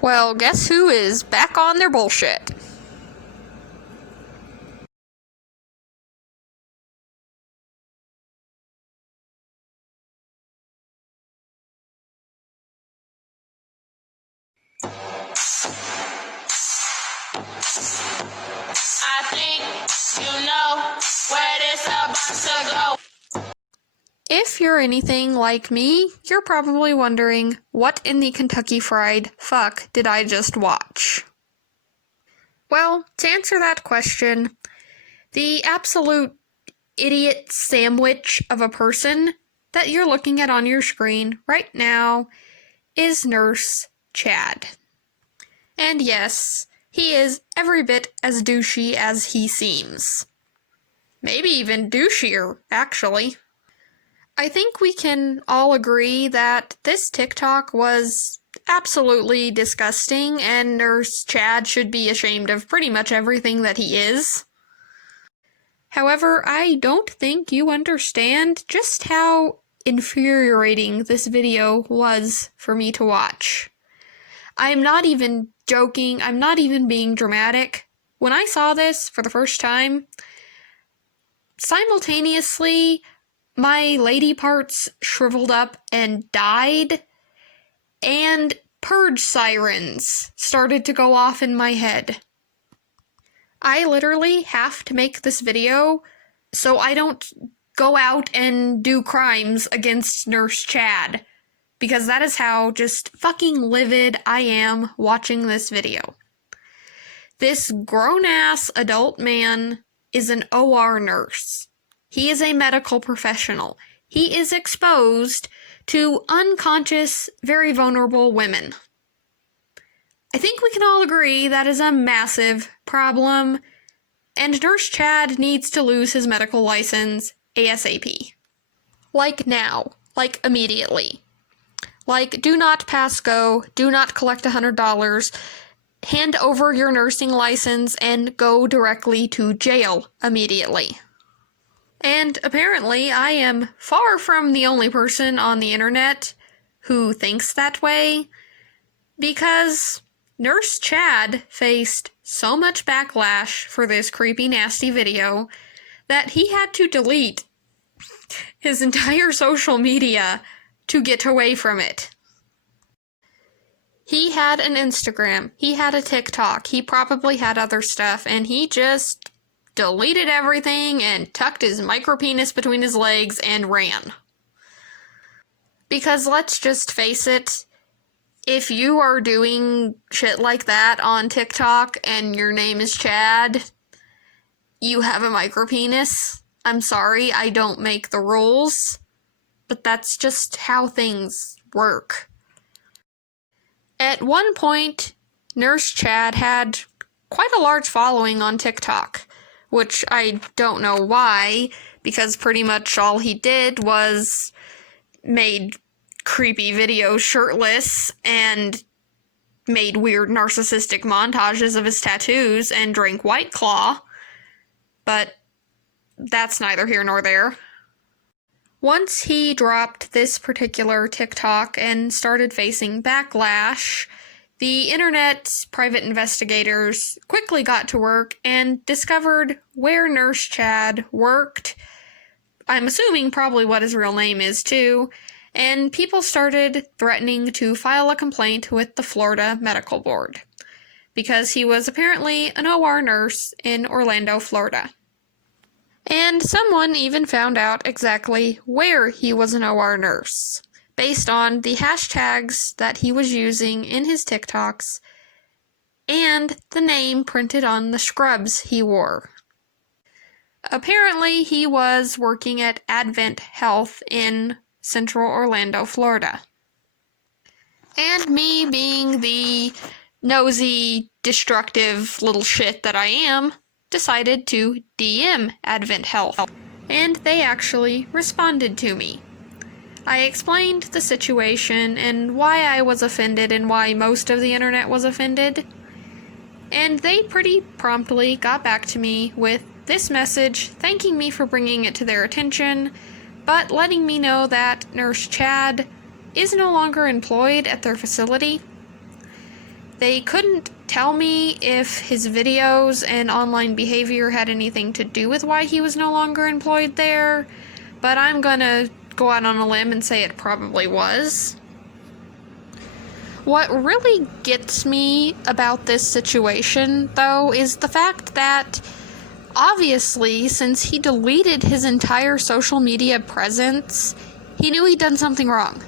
Well, guess who is back on their bullshit? I think you know where this about to go. If you're anything like me, you're probably wondering, what in the Kentucky Fried fuck did I just watch? Well, to answer that question, the absolute idiot sandwich of a person that you're looking at on your screen right now is Nurse Chad. And yes, he is every bit as douchey as he seems. Maybe even douchier, actually. I think we can all agree that this TikTok was absolutely disgusting, and Nurse Chad should be ashamed of pretty much everything that he is. However, I don't think you understand just how infuriating this video was for me to watch. I'm not even joking, I'm not even being dramatic. When I saw this for the first time, simultaneously, my lady parts shriveled up and died, and purge sirens started to go off in my head. I literally have to make this video so I don't go out and do crimes against Nurse Chad, because that is how just fucking livid I am watching this video. This grown-ass adult man is an OR nurse. He is a medical professional. He is exposed to unconscious, very vulnerable women. I think we can all agree that is a massive problem, and Nurse Chad needs to lose his medical license ASAP. Like now. Like immediately. Like, do not pass go, do not collect $100, hand over your nursing license, and go directly to jail immediately. And apparently, I am far from the only person on the internet who thinks that way, because Nurse Chad faced so much backlash for this creepy, nasty video that he had to delete his entire social media to get away from it. He had an Instagram, he had a TikTok, he probably had other stuff, and he just deleted everything and tucked his micropenis between his legs and ran. Because let's just face it, if you are doing shit like that on TikTok and your name is Chad, you have a micropenis. I'm sorry, I don't make the rules, but that's just how things work. At one point, Nurse Chad had quite a large following on TikTok, which I don't know why, because pretty much all he did was made creepy videos shirtless and made weird narcissistic montages of his tattoos and drank White Claw, but that's neither here nor there. Once he dropped this particular TikTok and started facing backlash, the internet's private investigators quickly got to work and discovered where Nurse Chad worked. I'm assuming probably what his real name is too, and people started threatening to file a complaint with the Florida Medical Board, because he was apparently an OR nurse in Orlando, Florida. And someone even found out exactly where he was an OR nurse, based on the hashtags that he was using in his TikToks, and the name printed on the scrubs he wore. Apparently, he was working at Advent Health in Central Orlando, Florida. And me being the nosy, destructive little shit that I am, decided to DM Advent Health, and they actually responded to me. I explained the situation and why I was offended and why most of the internet was offended, and they pretty promptly got back to me with this message thanking me for bringing it to their attention, but letting me know that Nurse Chad is no longer employed at their facility. They couldn't tell me if his videos and online behavior had anything to do with why he was no longer employed there, but I'm gonna go out on a limb and say it probably was. What really gets me about this situation, though, is the fact that obviously, since he deleted his entire social media presence, he knew he'd done something wrong.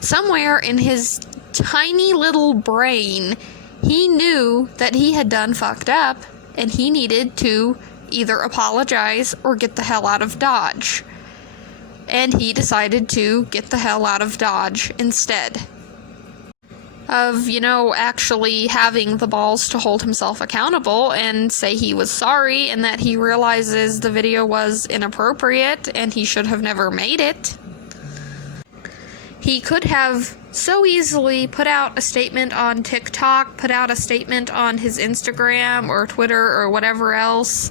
Somewhere in his tiny little brain, he knew that he had done fucked up, and he needed to either apologize or get the hell out of Dodge. And he decided to get the hell out of Dodge instead of, actually having the balls to hold himself accountable and say he was sorry and that he realizes the video was inappropriate and he should have never made it. He could have so easily put out a statement on TikTok, put out a statement on his Instagram or Twitter or whatever else,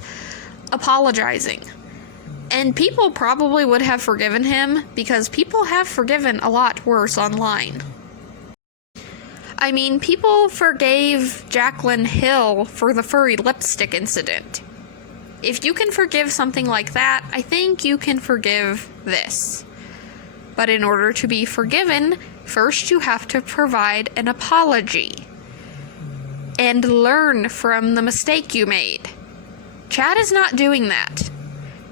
apologizing. And people probably would have forgiven him, because people have forgiven a lot worse online. I mean, people forgave Jaclyn Hill for the furry lipstick incident. If you can forgive something like that, I think you can forgive this. But in order to be forgiven, first you have to provide an apology and learn from the mistake you made. Chad is not doing that.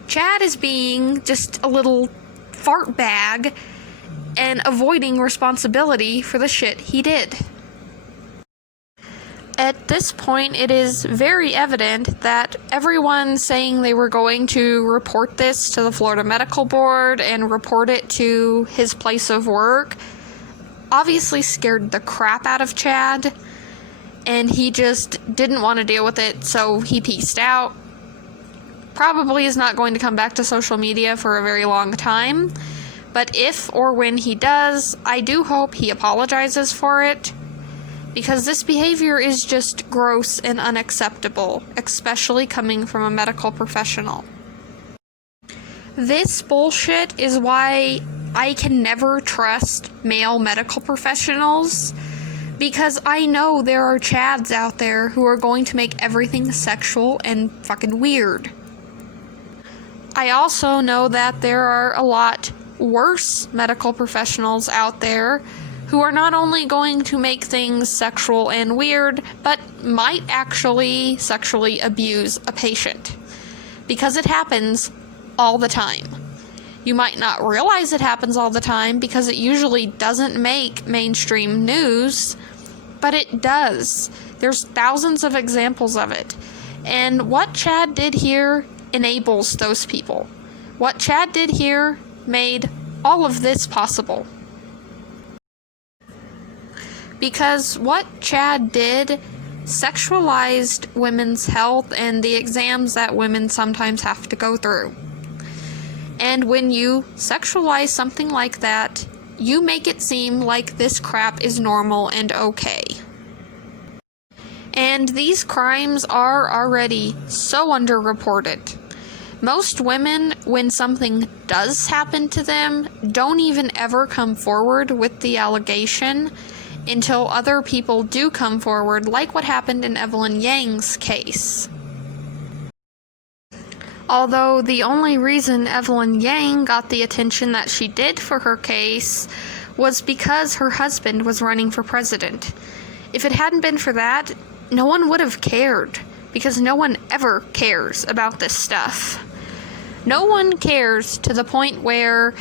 Chad is being just a little fart bag and avoiding responsibility for the shit he did. At this point, it is very evident that everyone saying they were going to report this to the Florida Medical Board and report it to his place of work obviously scared the crap out of Chad, and he just didn't want to deal with it, so he peaced out. Probably is not going to come back to social media for a very long time, but if or when he does, I do hope he apologizes for it, because this behavior is just gross and unacceptable, especially coming from a medical professional. This bullshit is why I can never trust male medical professionals, because I know there are Chads out there who are going to make everything sexual and fucking weird. I also know that there are a lot worse medical professionals out there who are not only going to make things sexual and weird, but might actually sexually abuse a patient. Because it happens all the time. You might not realize it happens all the time because it usually doesn't make mainstream news, but it does. There's thousands of examples of it. And what Chad did here enables those people. What Chad did here made all of this possible. Because what Chad did sexualized women's health and the exams that women sometimes have to go through. And when you sexualize something like that, you make it seem like this crap is normal and okay. And these crimes are already so underreported. Most women, when something does happen to them, don't even ever come forward with the allegation until other people do come forward, like what happened in Evelyn Yang's case. Although the only reason Evelyn Yang got the attention that she did for her case was because her husband was running for president. If it hadn't been for that, no one would have cared, because no one ever cares about this stuff. No one cares to the point where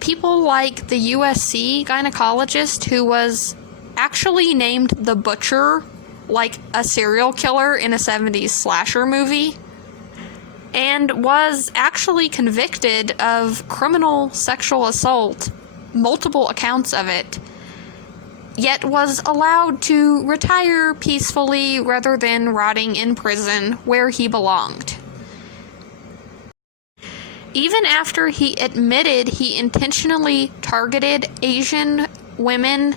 people like the USC gynecologist, who was actually named the Butcher, like a serial killer in a 70s slasher movie, and was actually convicted of criminal sexual assault, multiple accounts of it, yet was allowed to retire peacefully rather than rotting in prison where he belonged. Even after he admitted he intentionally targeted Asian women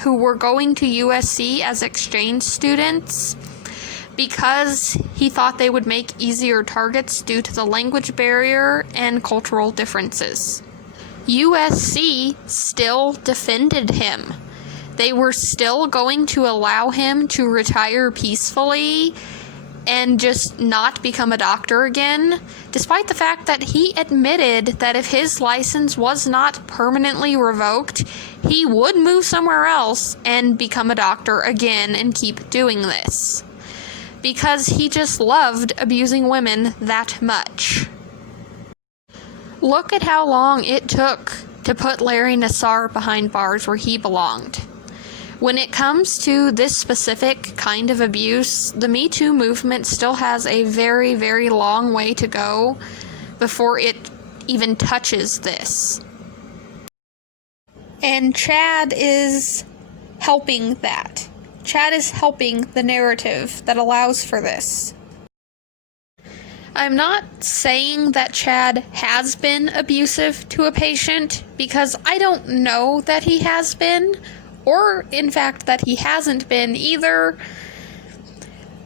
who were going to USC as exchange students because he thought they would make easier targets due to the language barrier and cultural differences. USC still defended him. they were still going to allow him to retire peacefully and just not become a doctor again, despite the fact that he admitted that if his license was not permanently revoked, he would move somewhere else and become a doctor again and keep doing this. Because he just loved abusing women that much. Look at how long it took to put Larry Nassar behind bars where he belonged. When it comes to this specific kind of abuse, the Me Too movement still has a very, very long way to go before it even touches this. And Chad is helping that. Chad is helping the narrative that allows for this. I'm not saying that Chad has been abusive to a patient, because I don't know that he has been, or in fact that he hasn't been either.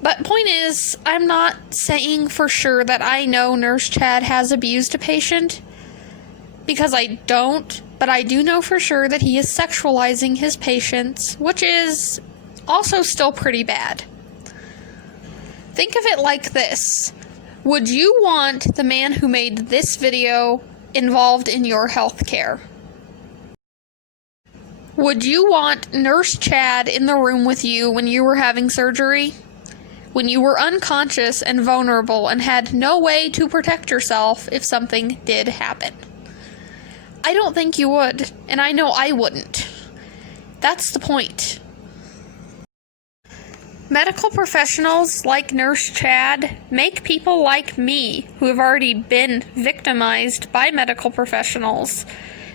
But point is, I'm not saying for sure that I know Nurse Chad has abused a patient, because I don't, but I do know for sure that he is sexualizing his patients, which is also still pretty bad. Think of it like this. Would you want the man who made this video involved in your health care? Would you want Nurse Chad in the room with you when you were having surgery? When you were unconscious and vulnerable and had no way to protect yourself if something did happen? I don't think you would, and I know I wouldn't. That's the point. Medical professionals like Nurse Chad make people like me, who have already been victimized by medical professionals,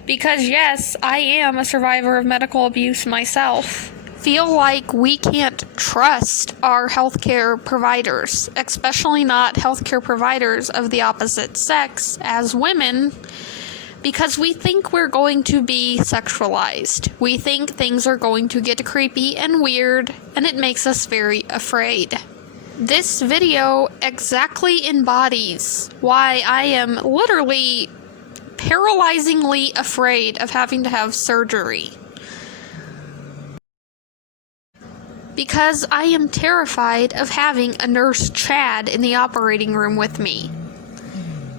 because yes, I am a survivor of medical abuse myself, feel like we can't trust our healthcare providers, especially not healthcare providers of the opposite sex, as women, because we think we're going to be sexualized. We think things are going to get creepy and weird, and it makes us very afraid. This video exactly embodies why I am literally paralyzingly afraid of having to have surgery. Because I am terrified of having a Nurse Chad in the operating room with me.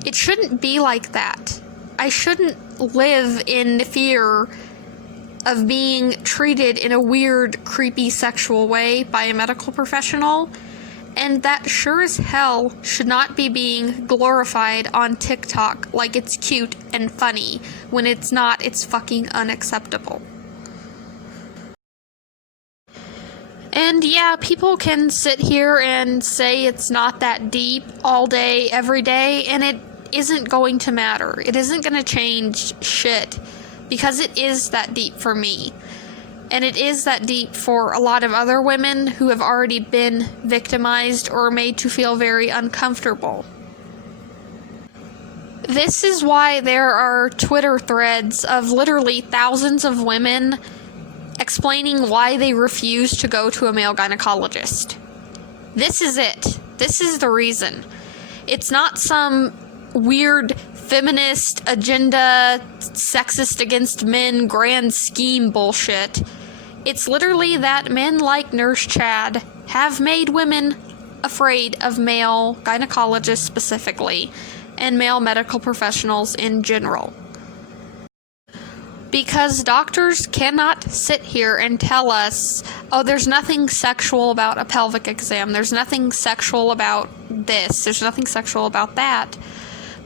It shouldn't be like that. I shouldn't live in fear of being treated in a weird, creepy, sexual way by a medical professional, and that sure as hell should not be being glorified on TikTok like it's cute and funny. When it's not, it's fucking unacceptable. And yeah, people can sit here and say it's not that deep all day, every day, and it isn't going to matter. It isn't going to change shit, because it is that deep for me. And it is that deep for a lot of other women who have already been victimized or made to feel very uncomfortable. This is why there are Twitter threads of literally thousands of women explaining why they refuse to go to a male gynecologist. This is it. This is the reason. It's not some weird feminist agenda, sexist against men, grand scheme bullshit. It's literally that men like Nurse Chad have made women afraid of male gynecologists specifically, and male medical professionals in general. Because doctors cannot sit here and tell us, oh, there's nothing sexual about a pelvic exam, there's nothing sexual about this, there's nothing sexual about that.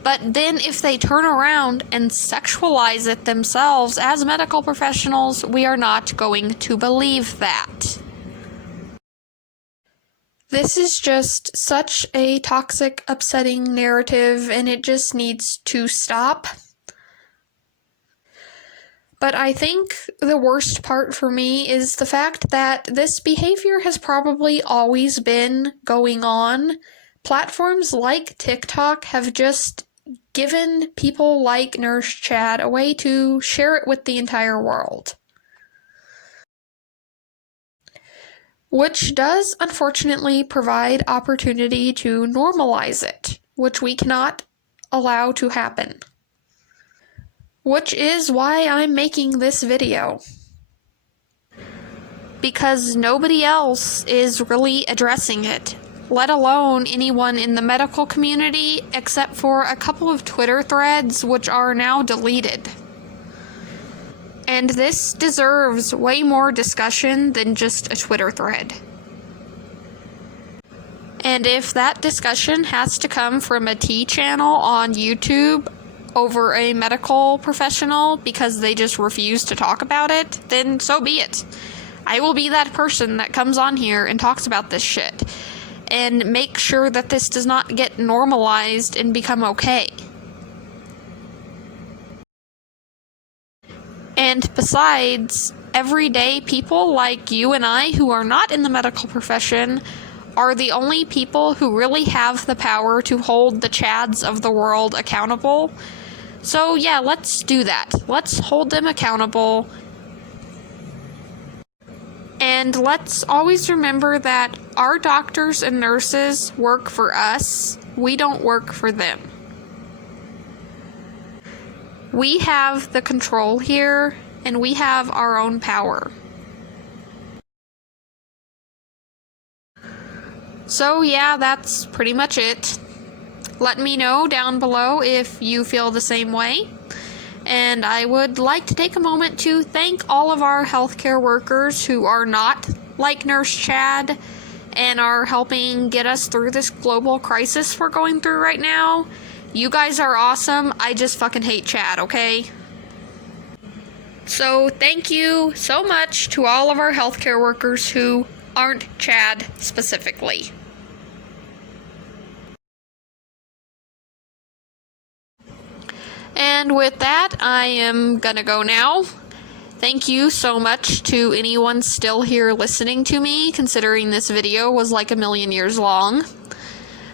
But then if they turn around and sexualize it themselves as medical professionals, we are not going to believe that. This is just such a toxic, upsetting narrative, and it just needs to stop. But I think the worst part for me is the fact that this behavior has probably always been going on. Platforms like TikTok have just given people like Nurse Chad a way to share it with the entire world. Which does, unfortunately, provide opportunity to normalize it, which we cannot allow to happen. Which is why I'm making this video. because nobody else is really addressing it, let alone anyone in the medical community, except for a couple of Twitter threads which are now deleted. And this deserves way more discussion than just a Twitter thread. And if that discussion has to come from a T channel on YouTube over a medical professional because they just refuse to talk about it, then so be it. I will be that person that comes on here and talks about this shit and make sure that this does not get normalized and become okay. And besides, everyday people like you and I who are not in the medical profession are the only people who really have the power to hold the Chads of the world accountable. So yeah, let's do that. Let's hold them accountable. And let's always remember that our doctors and nurses work for us. We don't work for them. We have the control here, and we have our own power. So yeah, that's pretty much it. Let me know down below if you feel the same way. And I would like to take a moment to thank all of our healthcare workers who are not like Nurse Chad and are helping get us through this global crisis we're going through right now. You guys are awesome. I just fucking hate Chad, okay? So thank you so much to all of our healthcare workers who aren't Chad specifically. And with that, I am gonna go now. Thank you so much to anyone still here listening to me, considering this video was like a million years long.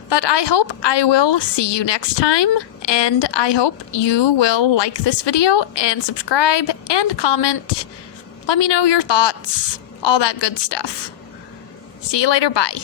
But I hope I will see you next time, and I hope you will like this video and subscribe and comment. Let me know your thoughts, all that good stuff. See you later, bye.